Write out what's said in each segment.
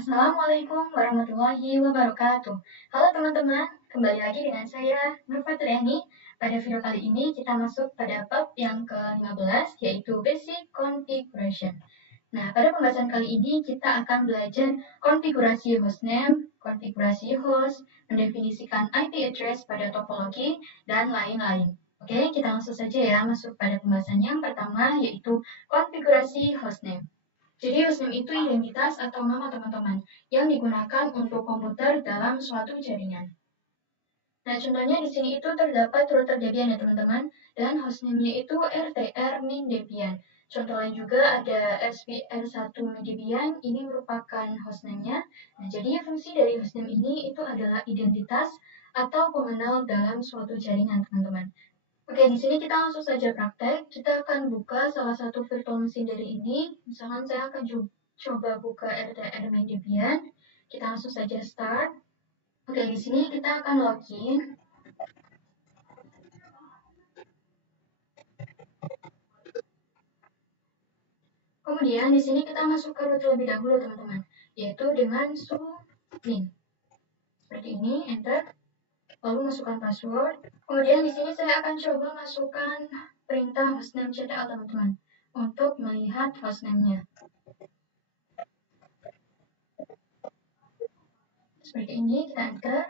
Assalamualaikum warahmatullahi wabarakatuh. Halo teman-teman, kembali lagi dengan saya, Nurfa Triani. Pada video kali ini kita masuk pada bab yang ke-15, yaitu Basic Configuration. Nah, pada pembahasan kali ini kita akan belajar konfigurasi hostname, konfigurasi host, mendefinisikan IP address pada topologi, dan lain-lain. Oke, kita langsung saja ya masuk pada pembahasan yang pertama, yaitu konfigurasi hostname. Jadi hostname itu identitas atau nama teman-teman yang digunakan untuk komputer dalam suatu jaringan. Nah, contohnya di sini itu terdapat router Debian ya teman-teman, dan hostname-nya itu RTR min Debian. Contoh lain juga ada SPR1 min Debian, ini merupakan hostname-nya. Nah, jadi fungsi dari hostname ini itu adalah identitas atau pengenal dalam suatu jaringan teman-teman. Oke, di sini kita langsung saja praktek. Kita akan buka salah satu virtual machine dari ini. Misalkan saya akan coba buka RTR min Debian. Kita langsung saja start. Oke, di sini kita akan login. Kemudian di sini kita masuk ke root terlebih dahulu teman-teman, yaitu dengan sumin. Seperti ini, enter. Lalu masukkan password. Kemudian di sini saya akan coba masukkan perintah hostname ctl teman-teman untuk melihat hostname-nya. Seperti ini, kita enter.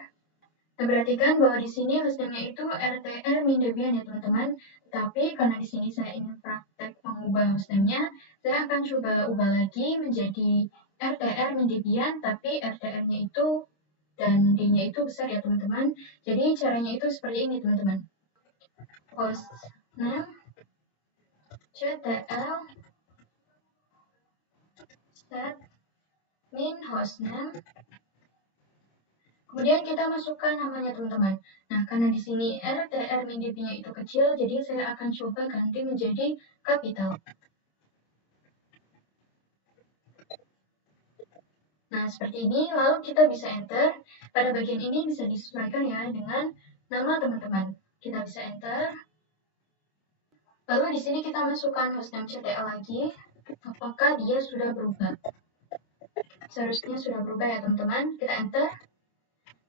Nah, perhatikan bahwa di sini hostname-nya itu RTR min Debian ya teman-teman. Tapi karena di sini saya ingin praktek mengubah hostname-nya, saya akan coba ubah lagi menjadi RTR min Debian, tapi RTR-nya itu dan D-nya itu besar ya teman-teman. Jadi caranya itu seperti ini teman-teman. Hostname ctl set min hostname. Kemudian kita masukkan namanya teman-teman. Nah, karena di sini RTR min DB-nya itu kecil, jadi saya akan coba ganti menjadi kapital. Nah, seperti ini, lalu kita bisa enter. Pada bagian ini bisa disesuaikan ya dengan nama teman-teman. Kita bisa enter. Lalu di sini kita masukkan hostname ctl lagi. Apakah dia sudah berubah? Seharusnya sudah berubah ya teman-teman. Kita enter.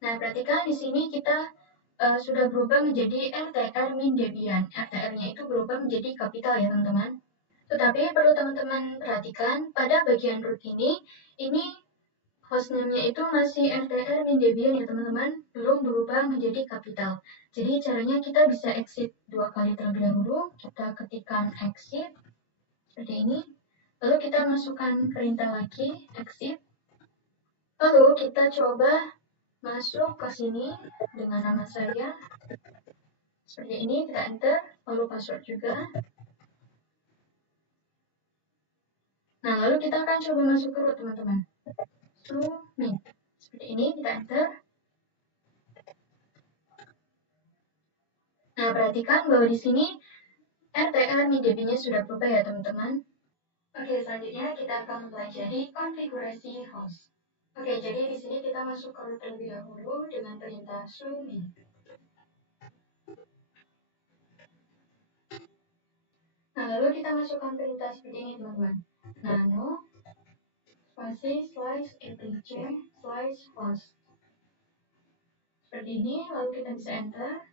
Nah, perhatikan di sini kita sudah berubah menjadi RTR min Debian. RTR-nya itu berubah menjadi kapital ya teman-teman. Tetapi perlu teman-teman perhatikan pada bagian root ini hostname-nya itu masih RTR min Debian ya teman-teman, belum berubah menjadi kapital. Jadi caranya kita bisa exit 2 kali terlebih dahulu. Kita ketikkan exit seperti ini. Lalu kita masukkan perintah lagi exit. Lalu kita coba masuk ke sini dengan nama saya. Seperti ini, kita enter, lalu password juga. Nah, lalu kita akan coba masuk ke root teman-teman. Sumin. Seperti ini, kita enter. Nah, perhatikan bahwa di sini RTR min DB-nya sudah berubah ya teman-teman. Oke, selanjutnya kita akan mempelajari konfigurasi host. Oke, jadi di sini kita masuk ke root terlebih dahulu dengan perintah sumin. Nah, lalu kita masukkan perintah seperti ini teman-teman. Nano spasi slice etc slice host. Seperti ini, lalu kita bisa enter.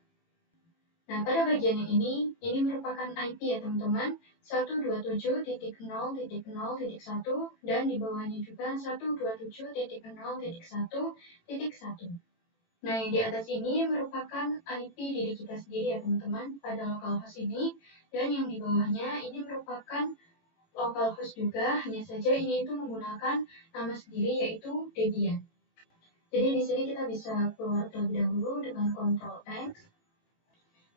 Nah, pada bagian ini merupakan IP ya teman-teman, 127.0.0.1 dan di bawahnya juga 127.0.1.1. Nah, yang di atas ini merupakan IP diri kita sendiri ya teman-teman pada localhost ini, dan yang di bawahnya ini merupakan localhost juga, hanya saja ini itu menggunakan nama sendiri yaitu Debian. Jadi di sini kita bisa keluar terlebih dahulu dengan Ctrl X.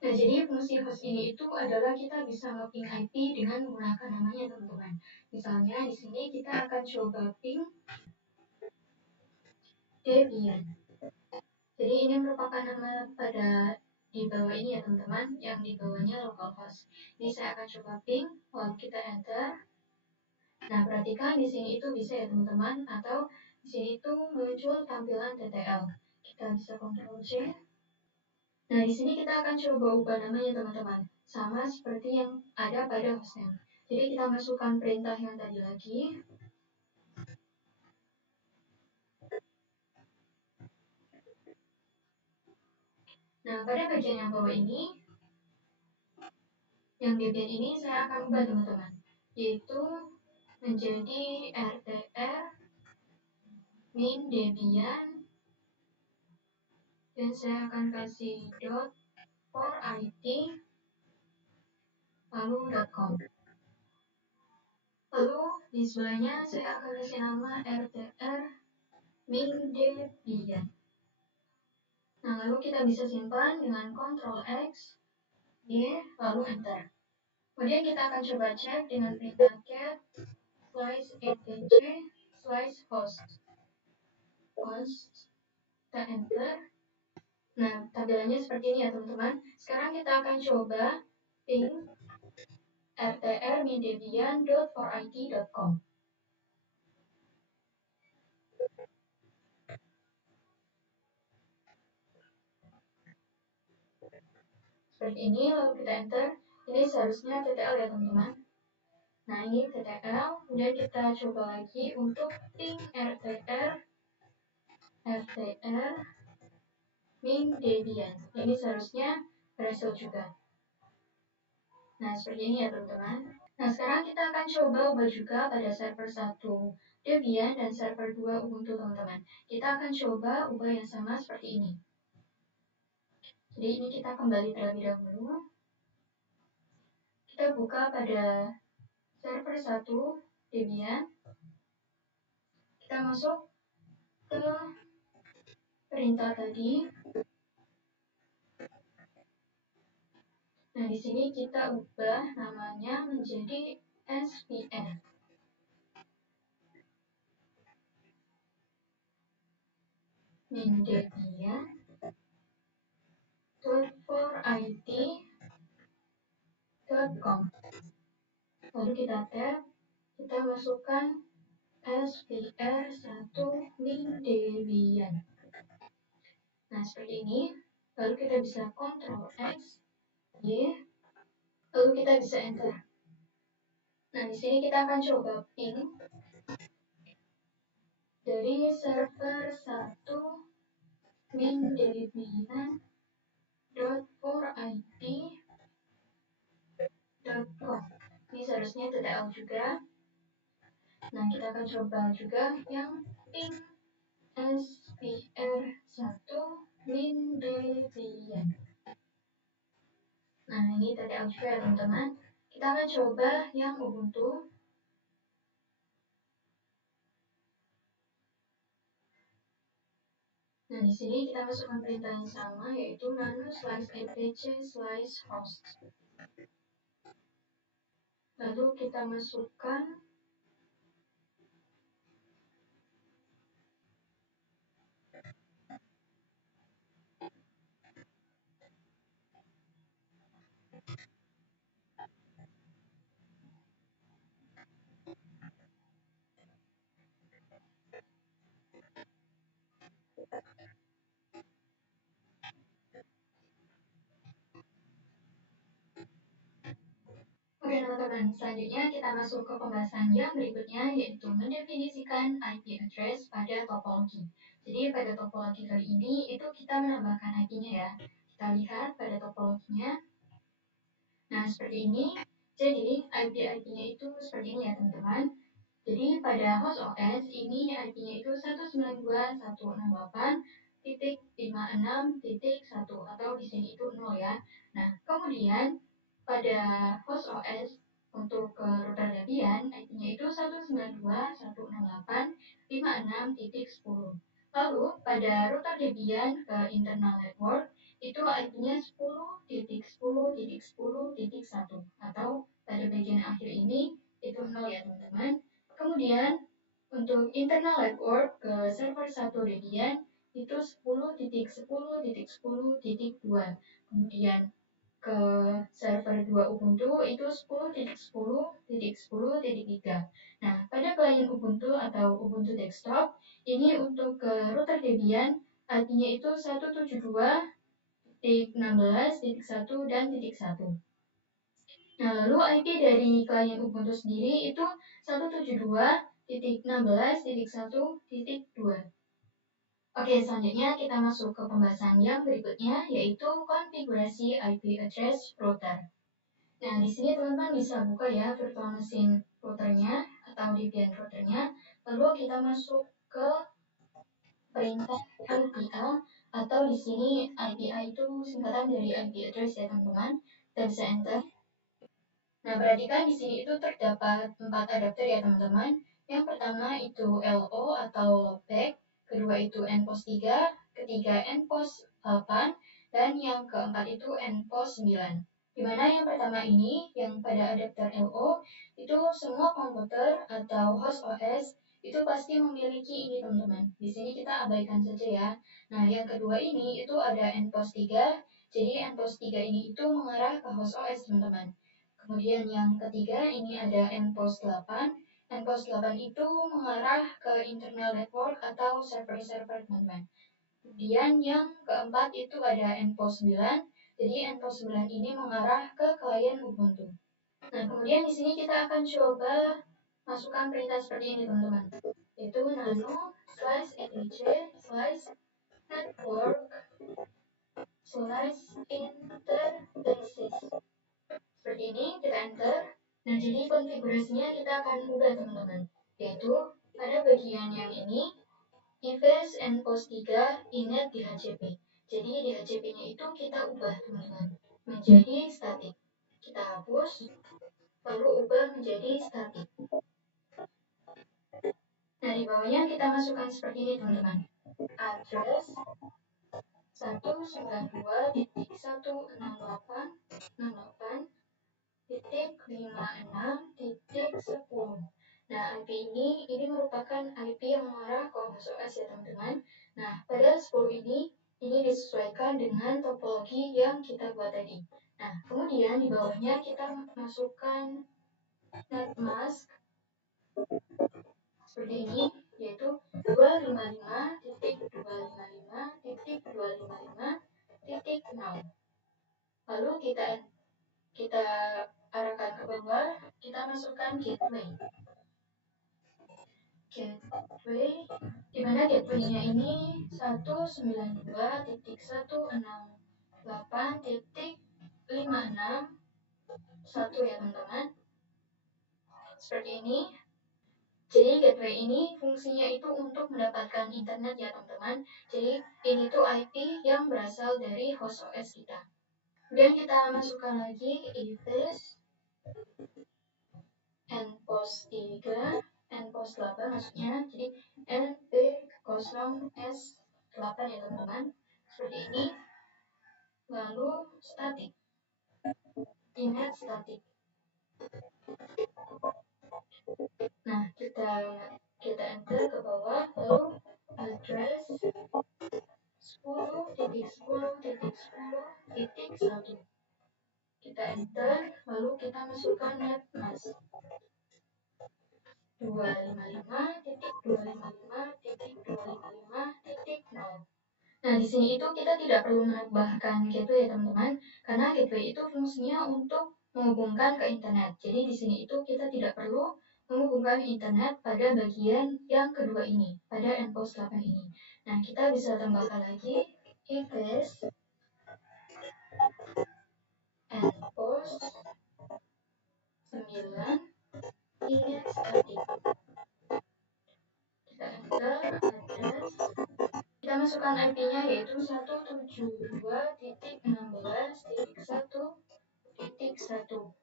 Nah, jadi fungsi host ini itu adalah kita bisa nge-ping IP dengan menggunakan namanya teman-teman. Misalnya di sini kita akan coba ping Debian. Jadi ini merupakan nama pada di bawah ini ya teman-teman, yang di bawahnya localhost. Ini saya akan coba ping, lalu kita enter. Nah, perhatikan di sini itu bisa ya teman-teman, atau di sini itu muncul tampilan TTL. Kita bisa Ctrl C. Nah, di sini kita akan coba ubah namanya teman-teman, sama seperti yang ada pada hostname. Jadi kita masukkan perintah yang tadi lagi. Nah, pada bagian yang bawah ini, yang Debian ini saya akan ubah teman-teman, yaitu menjadi RTR min Debian, dan saya akan kasih dot for IT lalu .com. Lalu di sebelahnya saya akan kasih nama RTR min Debian. Nah, lalu kita bisa simpan dengan Ctrl X, Y, lalu Enter. Kemudian kita akan coba cek dengan perintah cat /etc/host. Kita enter. Nah, tampilannya seperti ini ya teman-teman. Sekarang kita akan coba ping rtr-debian.4it.com. Seperti ini, lalu kita enter. Ini seharusnya TTL ya teman-teman. Nah, ini TTL. Kemudian kita coba lagi untuk ping rtr min Debian. Ini seharusnya berhasil juga. Nah, seperti ini ya teman-teman. Nah, sekarang kita akan coba ubah juga pada server 1 Debian dan server 2 Ubuntu teman-teman. Kita akan coba ubah yang sama seperti ini. Jadi ini kita kembali terlebih dahulu. Kita buka pada server 1 Debian. Kita masuk ke perintah tadi. Nah, di sini kita ubah namanya menjadi SPR. Min Debian.4it.com. Lalu kita tab, kita masukkan SPR1 min Debian. Nah, seperti ini. Lalu kita bisa Ctrl X, Y, lalu kita bisa enter. Nah, di sini kita akan coba ping dari server 1 min Debian.4it.com. Ini seharusnya TTL juga. Nah, kita akan coba juga yang ping SPR1 min Debian. Nah, ini TTL juga ya teman-teman. Kita akan coba yang Ubuntu. Nah, di sini kita masukkan perintah yang sama, yaitu nano/etc/host. Lalu kita masukkan Oke teman-teman, selanjutnya kita masuk ke pembahasan yang berikutnya, yaitu mendefinisikan IP address pada topologi. Jadi pada topologi kali ini itu kita menambahkan IP-nya ya. Kita lihat pada topologinya. Nah, seperti ini. Jadi IP-nya itu seperti ini ya teman-teman. Jadi pada host OS ini IP-nya itu 192.168.56.1 atau di sini itu 0 ya. Nah, kemudian pada host OS untuk ke router Debian IP-nya itu 192.168.56.10. Lalu pada router Debian ke internal network itu IP-nya 10.10.10.1 atau pada bagian akhir ini itu 0 ya teman-teman. Kemudian untuk internal network ke server 1 Debian itu 10.10.10.2. Kemudian ke server 2 Ubuntu itu 10.10.10.3. Nah, pada klien Ubuntu atau Ubuntu desktop, ini untuk ke router Debian, IP-nya itu 172.16.1 dan .1. Nah, lalu IP dari klien Ubuntu sendiri itu 172.16.1.2. Oke, selanjutnya kita masuk ke pembahasan yang berikutnya, yaitu konfigurasi IP address router. Nah, di sini teman-teman bisa buka ya virtual machine routernya atau VPN routernya, lalu kita masuk ke perintah IPA, atau di sini IPA itu singkatan dari IP address ya teman-teman. Kita bisa enter. Nah, perhatikan di sini itu terdapat 4 adapter ya teman-teman. Yang pertama itu LO atau loopback, kedua itu nPost 3, ketiga nPost 8, dan yang keempat itu nPost 9. Dimana yang pertama ini, yang pada adapter LO, itu semua komputer atau host OS itu pasti memiliki ini teman-teman. Di sini kita abaikan saja ya. Nah, yang kedua ini itu ada nPost 3, jadi nPost 3 ini itu mengarah ke host OS teman-teman. Kemudian yang ketiga ini ada nPost 8. nPost 8 itu mengarah ke internal network atau server-server teman-teman. Kemudian yang keempat itu ada nPost 9. Jadi nPost 9 ini mengarah ke klien Ubuntu. Nah, kemudian di sini kita akan coba masukkan perintah seperti ini teman-teman. Yaitu nano slash etc slash network slash interfaces. Seperti ini, kita enter. Nah, jadi konfigurasinya kita akan ubah teman-teman. Yaitu pada bagian yang ini, Ives nPost 3 inet DHCP. Jadi DHCP-nya itu kita ubah teman-teman menjadi static. Kita hapus, lalu ubah menjadi static. Nah, di bawahnya kita masukkan seperti ini teman-teman. Address 192.168.68.56.10. Nah, IP ini merupakan IP yang mengarah ke host OS ya teman-teman. Nah, pada 10 ini disesuaikan dengan topologi yang kita buat tadi. Nah, kemudian di bawahnya kita masukkan netmask seperti ini, yaitu 255.255.255.0. Lalu kita arahkan ke bawah, kita masukkan gateway, di mana gateway-nya ini 192.168.56.1 ya teman-teman. Seperti ini. Jadi gateway ini fungsinya itu untuk mendapatkan internet ya teman-teman. Jadi ini tuh IP yang berasal dari host OS kita. Kemudian kita masukkan lagi Ives nPost 3, nPost 8 maksudnya. Jadi NP0S8 ya teman-teman. Seperti ini. Lalu static. Inet static. Nah, kita enter ke bawah, lalu address 10.10.10.1. Kita enter, lalu kita masukkan netmask 255.255.255.0. Nah, di sini itu kita tidak perlu menambahkan gateway ya teman-teman, karena gateway itu fungsinya untuk menghubungkan ke internet. Jadi di sini itu kita tidak perlu menghubungkan internet pada bagian yang kedua ini, pada nPost 8 ini. Nah, kita bisa tambahkan lagi Ives nPost 9 inet static. Kita enter address. Kita masukkan IP-nya yaitu 172.16.1.1.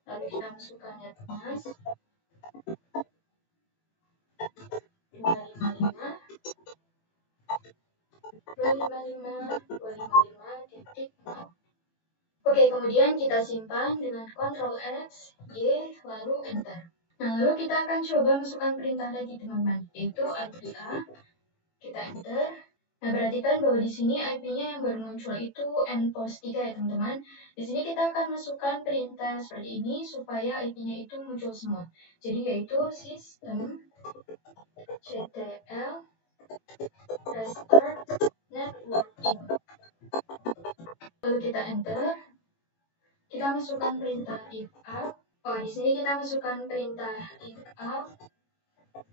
Lalu kita masukkan netmask 255.255.0. Oke, kemudian kita simpan dengan Ctrl X, Y, lalu enter. Nah, lalu kita akan coba masukkan perintah lagi teman-teman, yaitu IPA. Kita enter. Nah, perhatikan bahwa di sini IP-nya yang baru muncul itu nPost 3 ya teman-teman. Di sini kita akan masukkan perintah seperti ini supaya IP-nya itu muncul semua. Jadi yaitu systemctl restart networking. Lalu kita enter. Kita masukkan perintah if up. Oh, di sini kita masukkan perintah if up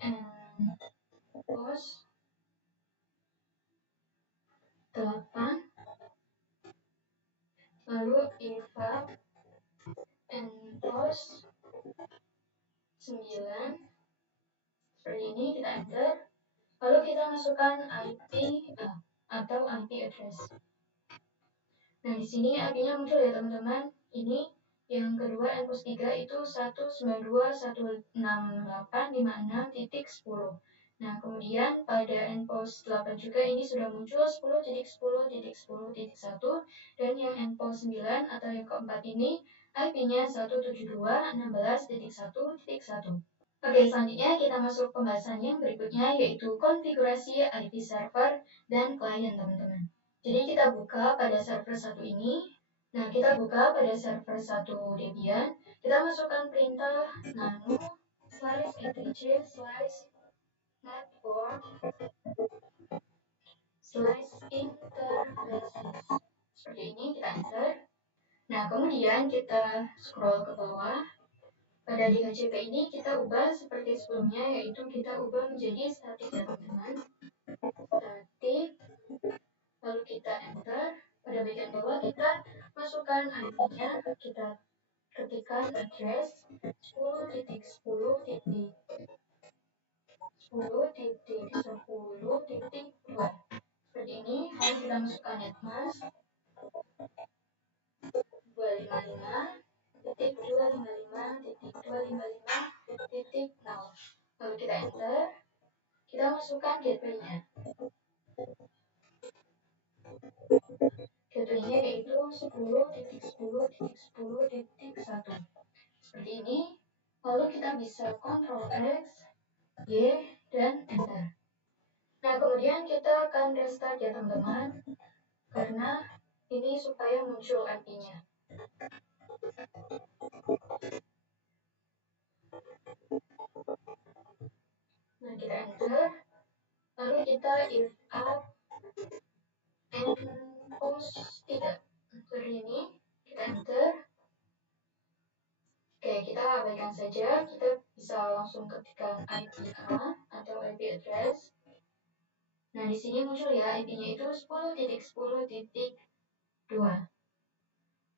and post evap npos 9. Seperti ini, kita enter. Lalu kita masukkan IP atau IP address. Nah, di sini IP-nya muncul ya teman-teman. Ini yang kedua npos 3 itu 192.168.56.10. Nah, kemudian pada npos 8 juga ini sudah muncul 10.10.10.1, dan yang npos 9 atau yang keempat ini IP-nya 172.16.1.1. Oke, selanjutnya kita masuk pembahasan yang berikutnya, yaitu konfigurasi IP server dan klien teman-teman. Jadi kita buka pada server 1 ini. Nah, kita buka pada server 1 Debian. Kita masukkan perintah nano /etc /network /interfaces. Seperti ini, kita enter. Nah, kemudian kita scroll ke bawah. Pada DHCP ini kita ubah seperti sebelumnya, yaitu kita ubah menjadi static ya teman-teman. Static. Lalu kita enter. Pada bagian bawah kita masukkan IP-nya, kita ketikkan address 10.10.10.10.2. Seperti ini. Lalu kita masukkan netmask 255.255.255.0. Lalu kita enter. Kita masukkan gateway-nya. Gateway-nya yaitu 10.10.10.1. Seperti ini. Lalu kita bisa Ctrl X, Y, dan enter. Nah, kemudian kita akan restart ya teman-teman, karena ini supaya muncul IP-nya. Nah, kita enter. Lalu kita if up npos 3. Seperti ini, kita enter. Oke, kita abaikan saja. Kita bisa langsung ketikkan IP-A atau IP address. Nah, di sini muncul ya IP-nya itu 10.10.2.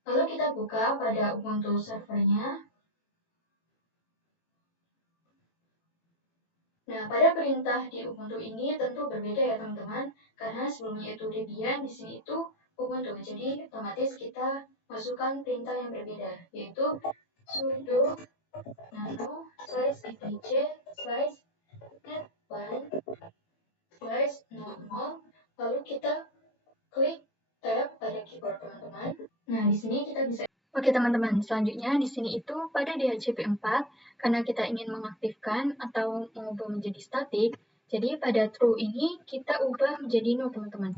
Lalu kita buka pada Ubuntu servernya. Nah, pada perintah di Ubuntu ini tentu berbeda ya teman-teman, karena sebelumnya itu Debian, di sini itu Ubuntu. Jadi otomatis kita masukkan perintah yang berbeda, yaitu sudo nano /etc/netline/00. Lalu kita klik tab pada keyboard teman-teman. Nah, di sini kita bisa. Oke teman-teman, selanjutnya di sini itu pada DHCP 4, karena kita ingin mengaktifkan atau mengubah menjadi static, jadi pada true ini kita ubah menjadi no teman-teman.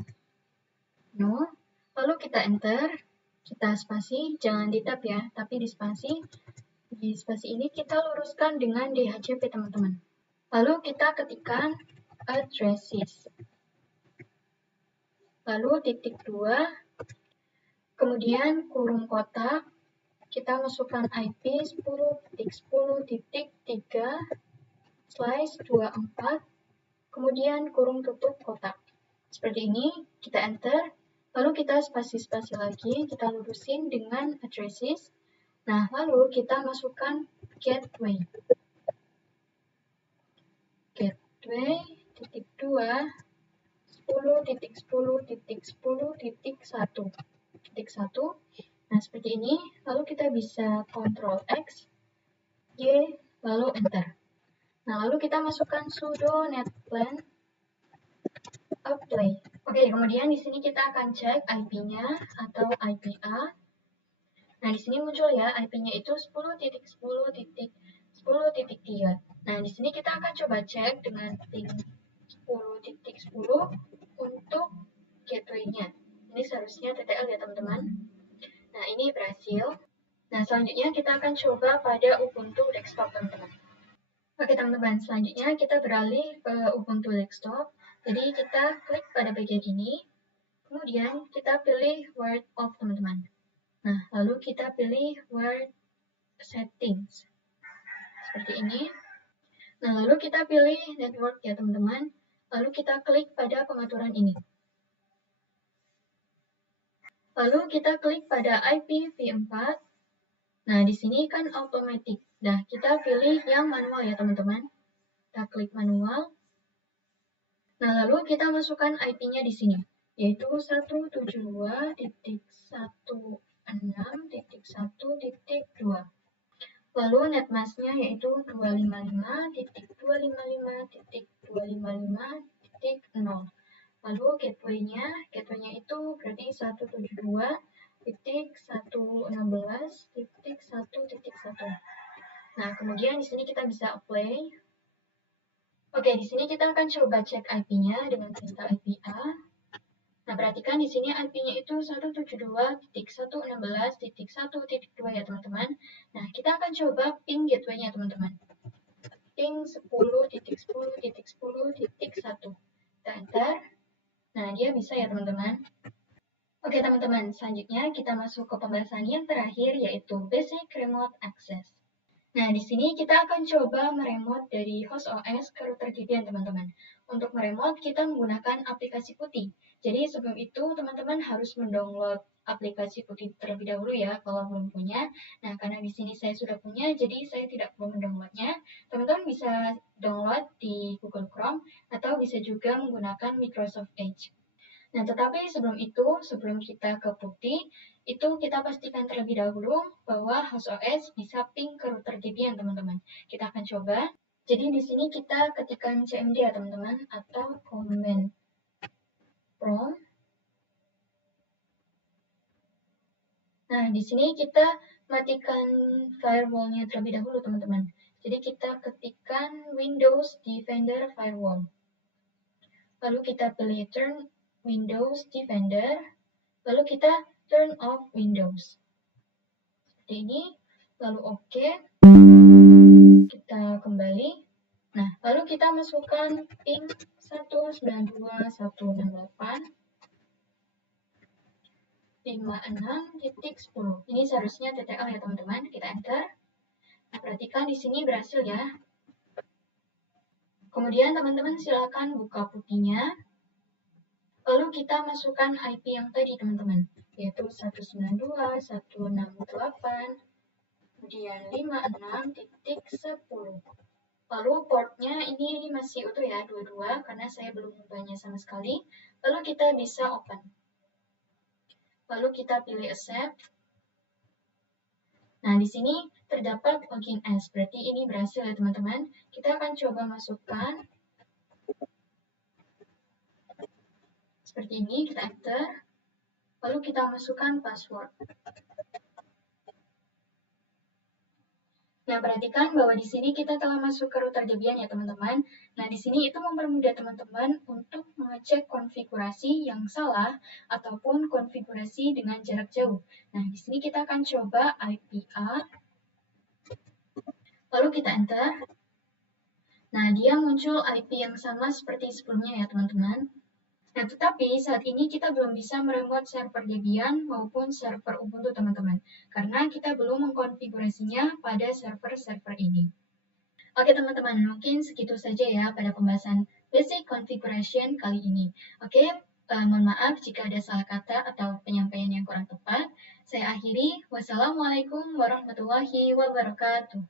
No, lalu kita enter, kita spasi, jangan di tab ya, tapi di spasi. Di spasi ini kita luruskan dengan DHCP teman-teman. Lalu kita ketikkan addresses. Lalu titik 2, kemudian kurung kotak, kita masukkan IP 10.10.3/24, kemudian kurung tutup kotak. Seperti ini, kita enter, lalu kita spasi-spasi lagi, kita lurusin dengan addresses. Nah, lalu kita masukkan gateway. Gateway, titik 2, 10.10.10.1. Titik 1. Nah, seperti ini. Lalu kita bisa Ctrl X, Y, lalu enter. Nah, lalu kita masukkan sudo netplan apply. Oke, kemudian di sini kita akan cek IP-nya atau IP-A. Nah, di sini muncul ya IP-nya itu 10.10.10.3. Nah, di sini kita akan coba cek dengan ping 10.10 untuk gateway-nya. Ini seharusnya TTL ya teman-teman. Nah, ini berhasil. Nah, selanjutnya kita akan coba pada Ubuntu desktop teman-teman. Oke teman-teman, selanjutnya kita beralih ke Ubuntu desktop. Jadi kita klik pada bagian ini, kemudian kita pilih Word of teman-teman. Nah, lalu kita pilih Word Settings. Seperti ini. Nah, lalu kita pilih Network ya teman-teman. Lalu kita klik pada pengaturan ini. Lalu kita klik pada IPv4. Nah, di sini kan automatic. Nah, kita pilih yang manual ya, teman-teman. Kita klik manual. Nah, lalu kita masukkan IP-nya di sini, yaitu 172.168.1.2. Lalu netmask-nya yaitu 255.255.255.0. Lalu gateway-nya itu berarti 172.116.1.1. Nah, kemudian di sini kita bisa apply. Oke, di sini kita akan coba cek IP-nya dengan perintah IPA. Nah, perhatikan di sini IP-nya itu 172.116.1.2 ya, teman-teman. Nah, kita akan coba ping gateway-nya, teman-teman. Ping 10.10.10.1. Kita enter. Nah, dia bisa ya, teman-teman. Oke, teman-teman. Selanjutnya kita masuk ke pembahasan yang terakhir, yaitu Basic Remote Access. Nah, di sini kita akan coba meremote dari host OS ke router VPN, teman-teman. Untuk meremote, kita menggunakan aplikasi Putih. Jadi, sebelum itu, teman-teman harus mendownload aplikasi Putih terlebih dahulu ya, kalau belum punya. Nah, karena di sini saya sudah punya, jadi saya tidak perlu mendownloadnya. Teman-teman bisa download di Google Chrome, atau bisa juga menggunakan Microsoft Edge. Nah, tetapi sebelum itu, sebelum kita ke Putih, itu kita pastikan terlebih dahulu bahwa host OS bisa ping ke router VPN, teman-teman. Kita akan coba. Jadi di sini kita ketikkan cmd ya, teman-teman, atau command prompt. Nah, di sini kita matikan firewall-nya terlebih dahulu, teman-teman. Jadi kita ketikkan Windows Defender Firewall. Lalu kita pilih Turn Windows Defender. Lalu kita turn off Windows. Seperti ini, lalu oke. Kita kembali. Nah, lalu kita masukkan ping 192.168.56.10. Ini seharusnya TTL ya, teman-teman. Kita enter. Nah, perhatikan di sini berhasil ya. Kemudian teman-teman silakan buka Putihnya. Lalu kita masukkan IP yang tadi, teman-teman, yaitu 192.168, kemudian 56.10. Lalu portnya ini masih utuh ya, 22, karena saya belum mengubahnya sama sekali. Lalu kita bisa open. Lalu kita pilih accept. Nah, di sini terdapat login as, berarti ini berhasil ya, teman-teman. Kita akan coba masukkan. Seperti ini, kita enter. Lalu kita masukkan password. Nah, perhatikan bahwa di sini kita telah masuk ke router Debian ya, teman-teman. Nah, di sini itu mempermudah teman-teman untuk mengecek konfigurasi yang salah ataupun konfigurasi dengan jarak jauh. Nah, di sini kita akan coba IPA. Lalu kita enter. Nah, dia muncul IP yang sama seperti sebelumnya ya, teman-teman. Nah, tetapi saat ini kita belum bisa meremote server Debian maupun server Ubuntu, teman-teman. Karena kita belum mengkonfigurasinya pada server-server ini. Oke, teman-teman, mungkin segitu saja ya pada pembahasan basic configuration kali ini. Oke, mohon maaf jika ada salah kata atau penyampaian yang kurang tepat. Saya akhiri. Wassalamualaikum warahmatullahi wabarakatuh.